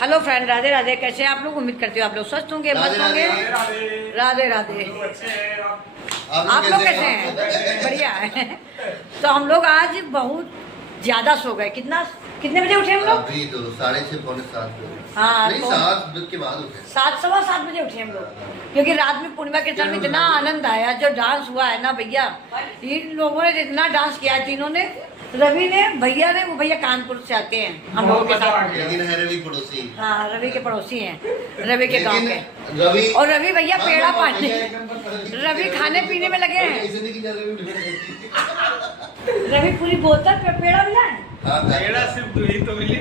Hello friend, Radhe Radhe. कैसे हैं आप लोग? उम्मीद करती हूँ आप लोग स्वस्थ होंगे, मस्त होंगे। राधे राधे। आप लोग कैसे हैं? बढ़िया है। तो हम लोग आज बहुत ज्यादा सो गए। कितने बजे उठे हम लोग? अभी तो 6:30 पौने 7 बजे। हाँ, नहीं, तो 7 के बाद उठे। 7 सवा 7 बजे उठे हम लोग, क्योंकि रात में पूर्णिमा कीर्तन में इतना आनंद आया। जो डांस हुआ है ना भैया, इन लोगों ने इतना डांस किया है तीनों ने। रवि ने, भैया ने, वो भैया कानपुर से आते हैं हम लोगों के साथ। लेकिन है रवि पड़ोसी। हाँ, रवि के पड़ोसी हैं, रवि के गांव के। रवि और रवि भैया पेड़ा पानी, रवि खाने पीने में लगे हैं। रवि पूरी बोतल पे पेड़ा मिला है। पेड़ा सिर्फ 2 ही तो मिली।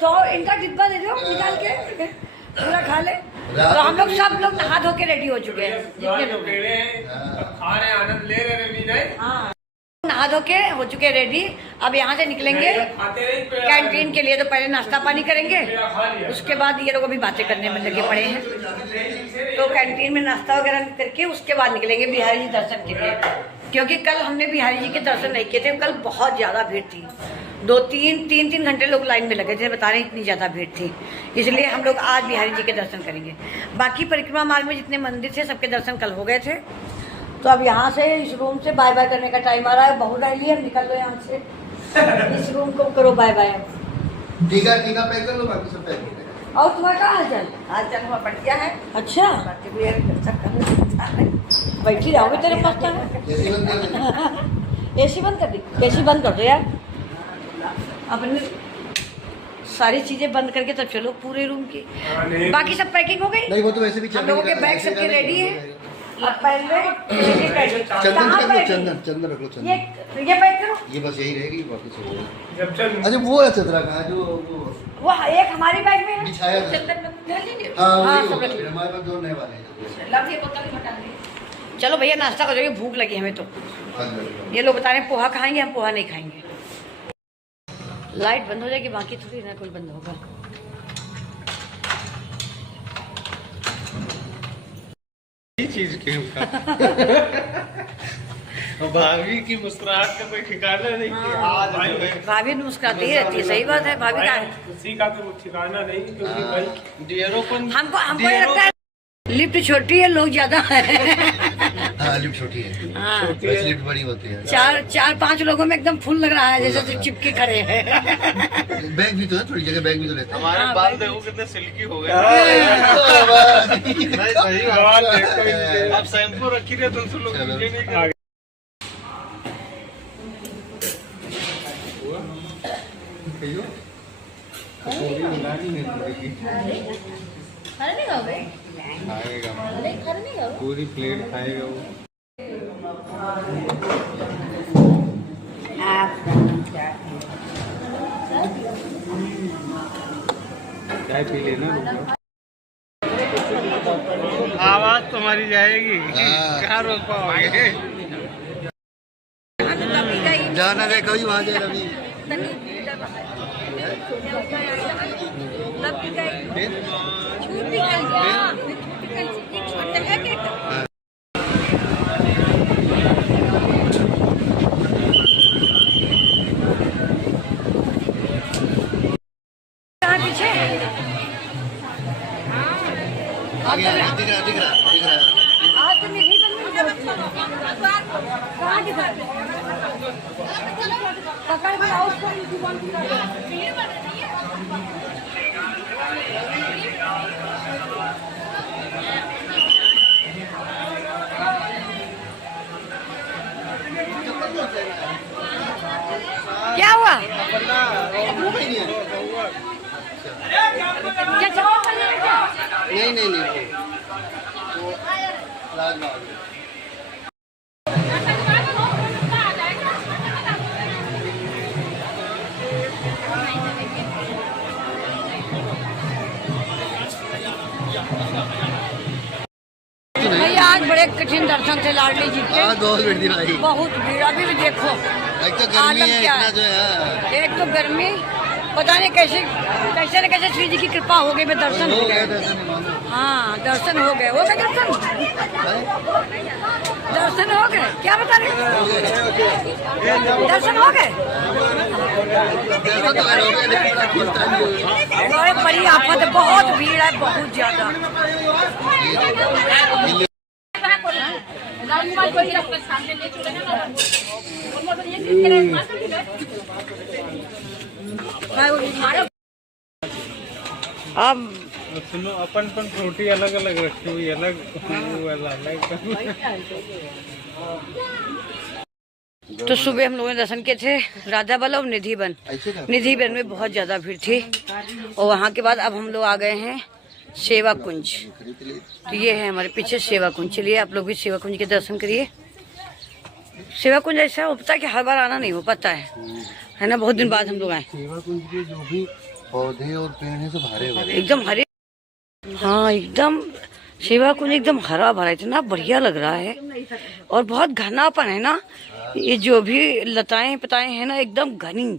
तो इनका डिब्बा दे दो निकाल के, पूरा खा ले। तो हम लोग सब लोग नहा धो के रेडी हो चुके हैं, जितने लोग खा रहे, आनंद ले रहे। हाँ, नहा धो के हो चुके रेडी। अब यहाँ से निकलेंगे कैंटीन के लिए। तो पहले नाश्ता पानी करेंगे, उसके बाद ये लोग अभी बातें करने में लगे पड़े हैं। तो कैंटीन में नाश्ता वगैरह करके उसके बाद निकलेंगे बिहारी जी दर्शन के लिए, क्योंकि कल हमने बिहारी जी के दर्शन नहीं किए थे। कल बहुत ज़्यादा भीड़ थी, 2-3 घंटे लोग लाइन में लगे थे, बता रहे इतनी ज़्यादा भीड़ थी। इसलिए हम लोग आज बिहारी जी के दर्शन करेंगे। बाकी परिक्रमा मार्ग में जितने मंदिर थे सबके दर्शन कल हो गए थे। तो अब यहाँ से इस रूम से बाय बाय करने का टाइम आ रहा है। बहुत डायली है, निकल लो यहाँ से। इस रूम को करो बाय बाय। ठीक है पैक कर लो, बाकी सब पैक हो गया। और तुम्हारा क्या हालचाल? हालचाल हुआ बढ़िया है। अच्छा, बैठी रहोगे तेरे पास क्या है? एसी बंद कर दे। एसी बंद कर दी? एसी बंद कर दो यार। अपने सारी चीजें बंद करके तब चलो पूरे रूम की। बाकी सब पैकिंग हो गई? नहीं, वो तो वैसे भी हम लोगों के बैग सबके रेडी है। अब पहले चंदन रख लो। ये पैक करो। ये बस यही रहेगी, बाकी सब। जब चल अच्छा, वो है चदरा कहाँ जो वो एक हमारी बैग में है। बिछाया था। हाँ, सब रख लो। हमारे पास 2 नए वाले हैं। चलो भैया नाश्ता करोगे, भूख लगी हमें तो। ये लोग बता रहे हैं पोहा खाएंगे, हम पोहा नहीं खाएंगे। लाइट बंद हो जाएगी, बाकी थोड़ी ना कोई बंद होगा। चीज के भाभी की मुस्कुराहट का कोई ठिकाना नहीं। आज भाभी मुस्कुराती ही रहती है। सही बात है, भाभी का किसी का तो ठिकाना नहीं, क्योंकि भाई डियरोपन हमको ये लगता है लिफ्ट छोटी है, लोग ज्यादा है। हाँ, लिफ्ट छोटी है। हाँ, वैसे लिफ्ट बड़ी होती है। 4-5 लोगों में एकदम फुल लग रहा है, जैसे सिर्फ चिपके खड़े हैं। बैग भी तो है, थोड़ी जगह बैग भी तो लेते हैं। हमारे बाल देखो कितने सिल्की हो गए। नहीं, सही बाल देखो, अब शैम्पू रखी रहे तुमसे लोग मुझे नहीं कर। पूरी प्लेट खाएगा वो। चाय पी लेना। आवाज तुम्हारी जाएगी, कहाँ रोक पाओगे? जाना है कभी वहाँ जाए रवि। पीछे दिख रहा। आज तो नहीं पकड़ के आओ उसको। क्या हुआ? क्या जवाब नहीं, वो लाजवाब। भैया आज बड़े कठिन दर्शन थे लाडली जी के। बहुत भीड़ थी भाई, बहुत भीड़। अभी भी देखो एक तो गर्मी है क्या इतना जो है। एक तो गर्मी, पता नहीं कैसे न कैसे श्री जी की कृपा हो गई। मैं दर्शन हो गए। हाँ, दर्शन हो गए। दर्शन हो गए। क्या बता रहे? दर्शन हो गए। बड़ी आफत है, बहुत भीड़ है, बहुत ज्यादा। अब सुनो, अपन रोटी अलग अलग रखी हुई, अलग वो अलग। तो सुबह हम लोगों ने दर्शन किए थे राधा बल और निधि वन। निधि वन में बहुत ज्यादा भीड़ थी, और वहाँ के बाद अब हम लोग आ गए हैं सेवा कुंज। तो ये है हमारे पीछे सेवा कुंज। चलिए आप लोग भी सेवा कुंज के दर्शन करिए। सेवा कुंज ऐसा होता है कि हर बार आना नहीं हो पाता है ना, बहुत दिन बाद हम लोग आए। सेवा कुंज के जो भी पौधे और पेड़ हैं सब हरे भरे, एकदम हरे। हाँ एकदम सेवा कुंज एकदम हरा भरा, इतना बढ़िया लग रहा है, और बहुत घनापन है ना। ये जो भी लताएं पताएं हैं ना एकदम घनी।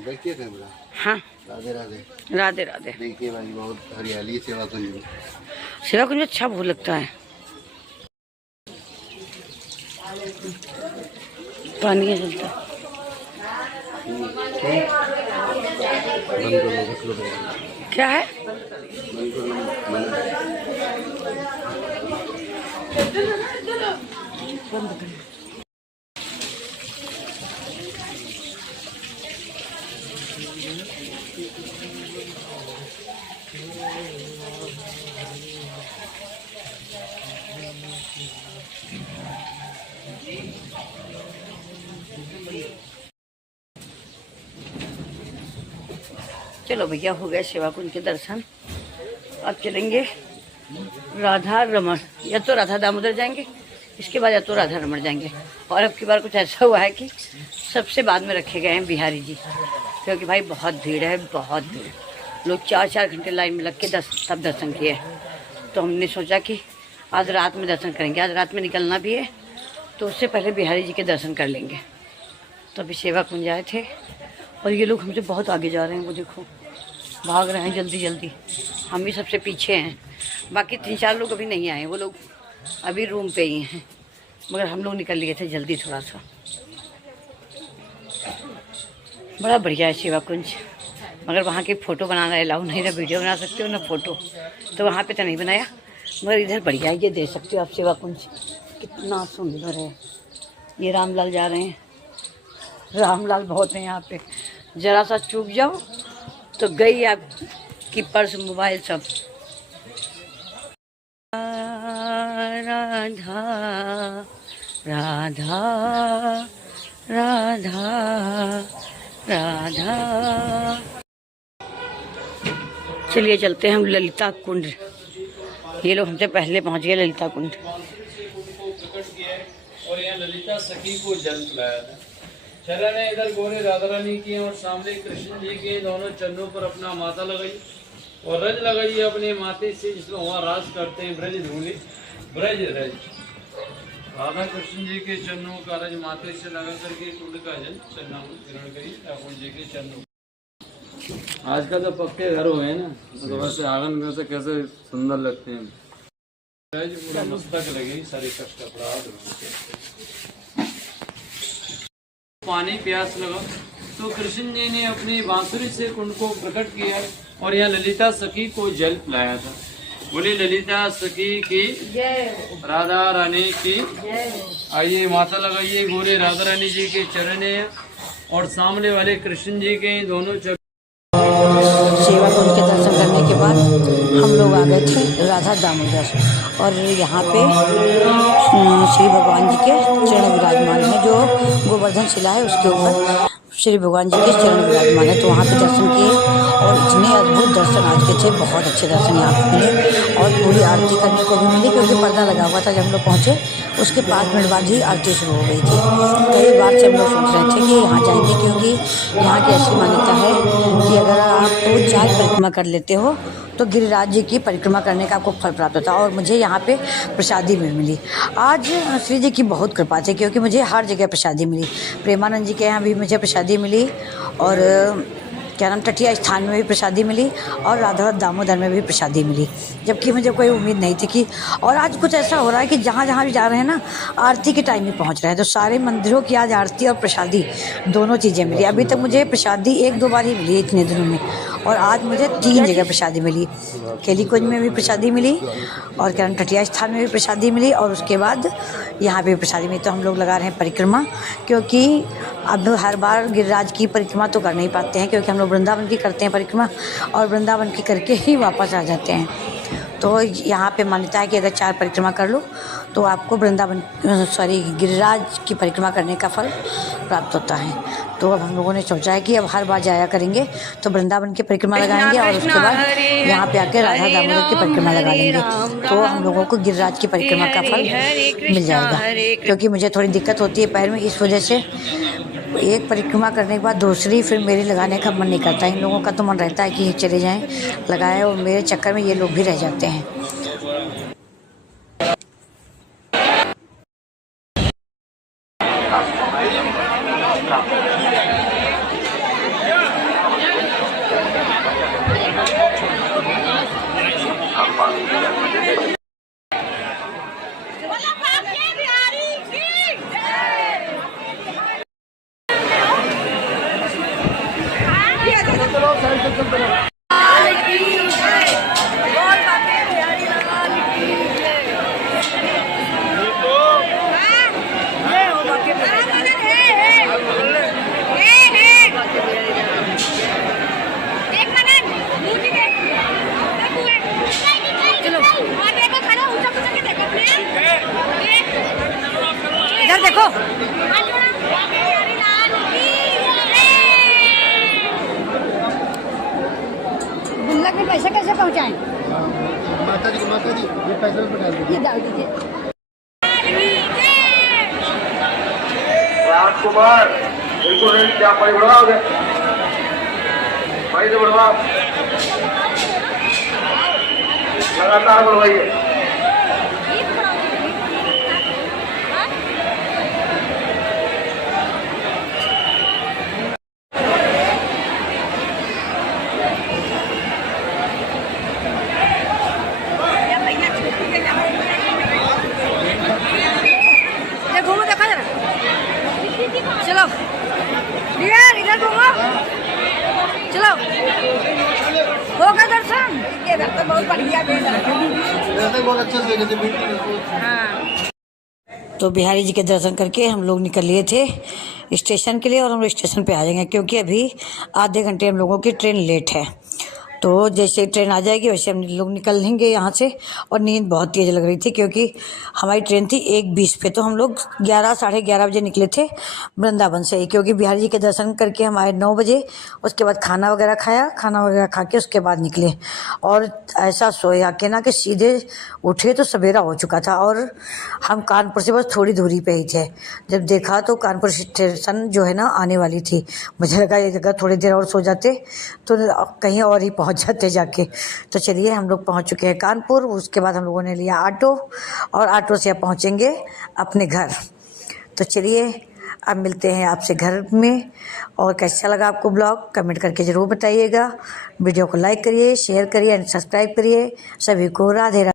देखिए कैमरा। हाँ राधे राधे। राधे राधे। देखिए भाई बहुत हरियाली सेवा कुंज में। सेवा कुंज अच्छा बहुत लगता है। पानी है चलता। क्या है? चलो भैया हो गए सेवा कुंज के दर्शन। अब चलेंगे राधा रमण, या तो राधा दामोदर जाएंगे, इसके बाद या तो राधा रमण जाएंगे। और अब की बार कुछ ऐसा हुआ है कि सबसे बाद में रखे गए हैं बिहारी जी, क्योंकि भाई बहुत भीड़ है, बहुत भीड़। लोग 4-4 घंटे लाइन में लग के तब दर्शन किए। तो हमने सोचा कि आज रात में दर्शन करेंगे, आज रात में निकलना भी है, तो उससे पहले बिहारी जी के दर्शन कर लेंगे। तो अभी सेवा कुंज आए थे, और ये लोग हमसे बहुत आगे जा रहे हैं, वो देखो भाग रहे हैं जल्दी जल्दी। हम भी सबसे पीछे हैं, बाकी 3-4 लोग अभी नहीं आए, वो लोग अभी रूम पे ही हैं, मगर हम लोग निकल लिए थे जल्दी थोड़ा सा। बड़ा बढ़िया है सेवा कुंज, मगर वहाँ की फ़ोटो बनाना अलाउ नहीं, ना वीडियो बना सकते हो ना फ़ोटो, तो वहाँ पे तो नहीं बनाया, मगर इधर बढ़िया है। ये देख सकते हो आप सेवा कुंज कितना सुंदर है। ये रामलाल जा रहे हैं, रामलाल बहुत हैं यहाँ पे, ज़रा सा चूक जाओ तो गई आपकी पर्स मोबाइल सब। राधा राधा राधा राधा। चलिए चलते हैं हम ललिता कुंड। ये लोग हमसे पहले पहुंच गए ललिता कुंड। और यहाँ ललिता सखी को जल पिलाया था। चरण है इधर गोरे राधा रानी की, और सामने कृष्ण जी के दोनों चरणों पर अपना माथा लगाई और रज लगाई अपने माथे से, जिसमें वहाँ राज करते हैं ब्रज धूले ब्रज रज। राधा कृष्ण जी के चरणों का रज माथे से लगा करके कुंड का जल ग्रहण करी ठाकुर जी के चरणों। आजकल तो पक्के घर हुए ना, तो वैसे आंगन में से कैसे सुंदर लगते हैं। रज पूरा मस्तक लगे, सारे कष्ट अपराध। पानी प्यास लगा तो कृष्ण जी ने अपनी बांसुरी से कुंड को प्रकट किया, और यहाँ ललिता सखी को जल पिलाया था। बोली ललिता सखी की राधा रानी की। आइए माथा लगाइए गोरे राधा रानी जी के चरण है, और सामने वाले कृष्ण जी के दोनों चरण। सेवा कुंज के दर्शन करने के बाद हम लोग आ गए थे राधा दामोदर, और यहाँ पे श्री भगवान जी के चरण विराजमान है, जो गोवर्धन शिला है उसके ऊपर श्री भगवान जी के चरण विराजमान है। तो वहाँ पे दर्शन किए, और इतने अद्भुत दर्शन आज के थे, बहुत अच्छे दर्शन यहाँ पे मिले, और पूरी आरती करने को भी मिली, क्योंकि पर्दा लगा हुआ था। जब हम लोग पहुँचे उसके 5 मिनट बाद ही आरती शुरू हो गई थी। कई बार से हम लोग सोच रहे थे कि यहाँ जाएंगे, क्योंकि यहाँ की ऐसी मान्यता है कि अगर आप 4 परिक्रमा कर लेते हो तो गिरिराज जी की परिक्रमा करने का आपको फल प्राप्त होता है। और मुझे यहाँ पे प्रसादी भी मिली। आज श्री जी की बहुत कृपा थी, क्योंकि मुझे हर जगह प्रसादी मिली। प्रेमानंद जी के यहाँ भी मुझे प्रसादी मिली, और क्या नाम टटिया स्थान में भी प्रसादी मिली और राधा दामोदर में भी प्रसादी मिली, जबकि मुझे कोई उम्मीद नहीं थी कि। और आज कुछ ऐसा हो रहा है कि जहाँ जहाँ भी जा रहे हैं ना, आरती के टाइम में पहुँच रहे हैं, तो सारे मंदिरों की आज आरती और प्रसादी दोनों चीज़ें मिली। अभी तक मुझे प्रसादी 1-2 बार ही मिली इतने दिनों में, और आज मुझे 3 जगह प्रसादी मिली। केलीकुंज में भी प्रसादी मिली और क्या टटिया स्थान में भी प्रसादी मिली, और उसके बाद यहाँ पे भी प्रसादी मिली। तो हम लोग लगा रहे हैं परिक्रमा, क्योंकि अब हर बार गिरिराज की परिक्रमा तो कर नहीं पाते हैं, क्योंकि हम लोग वृंदावन की करते हैं परिक्रमा, और वृंदावन की करके ही वापस आ जाते हैं। तो यहाँ पे मान्यता है कि अगर 4 परिक्रमा कर लो तो आपको गिरिराज की परिक्रमा करने का फल प्राप्त होता है। तो अब हम लोगों ने सोचा है कि अब हर बार जाया करेंगे तो वृंदावन की परिक्रमा लगाएंगे, और उसके बाद यहाँ पे आके राधा दामोदर की परिक्रमा लगा लेंगे, तो हम लोगों को गिरिराज की परिक्रमा का फल मिल जाएगा। क्योंकि मुझे थोड़ी दिक्कत होती है पैर में, इस वजह से एक परिक्रमा करने के बाद दूसरी फिर मेरी लगाने का मन नहीं करता। इन लोगों का तो मन रहता है कि चले जाएं लगाएं, और मेरे चक्कर में ये लोग भी रह जाते हैं। इधर देखो, गुल्लक में पैसे कैसे पहुँचाएं? माता जी ये पैसे में डाल दीजिए, ये डाल दीजिए। राजकुमार बिल्कुल नहीं, क्या भाई बढ़ाओगे, भाई से बढ़वाओ, लगातार बढ़वाइए। घूमो, देखा जरा, चलो इधर घूमो, चलो होगा दर्शन। ये तो बहुत बढ़िया बहुत अच्छा से। हाँ, तो बिहारी जी के दर्शन करके हम लोग निकल लिए थे स्टेशन के लिए, और हम लोग स्टेशन पे आ जाएंगे, क्योंकि अभी आधे घंटे हम लोगों की ट्रेन लेट है। तो जैसे ट्रेन आ जाएगी वैसे हम लोग निकल लेंगे यहाँ से। और नींद बहुत तेज़ लग रही थी, क्योंकि हमारी ट्रेन थी 1:20 पे, तो हम लोग 11 साढ़े 11 बजे निकले थे वृंदावन से, क्योंकि बिहारी जी के दर्शन करके हम आए 9 बजे। उसके बाद खाना वगैरह खाया, खाना वगैरह खा के उसके बाद निकले, और ऐसा सोया के ना कि सीधे उठे तो सवेरा हो चुका था, और हम कानपुर से बस थोड़ी दूरी पे ही थे। जब देखा तो कानपुर स्टेशन जो है ना आने वाली थी। मुझे लगा ये जगह थोड़ी देर और सो जाते तो कहीं और ही पहुँच जाते जाके। तो चलिए हम लोग पहुँच चुके हैं कानपुर। उसके बाद हम लोगों ने लिया ऑटो, और ऑटो से अब पहुँचेंगे अपने घर। तो चलिए अब मिलते हैं आपसे घर में। और कैसा लगा आपको ब्लॉग कमेंट करके ज़रूर बताइएगा। वीडियो को लाइक करिए, शेयर करिए एंड सब्सक्राइब करिए। सभी को राधे राधे।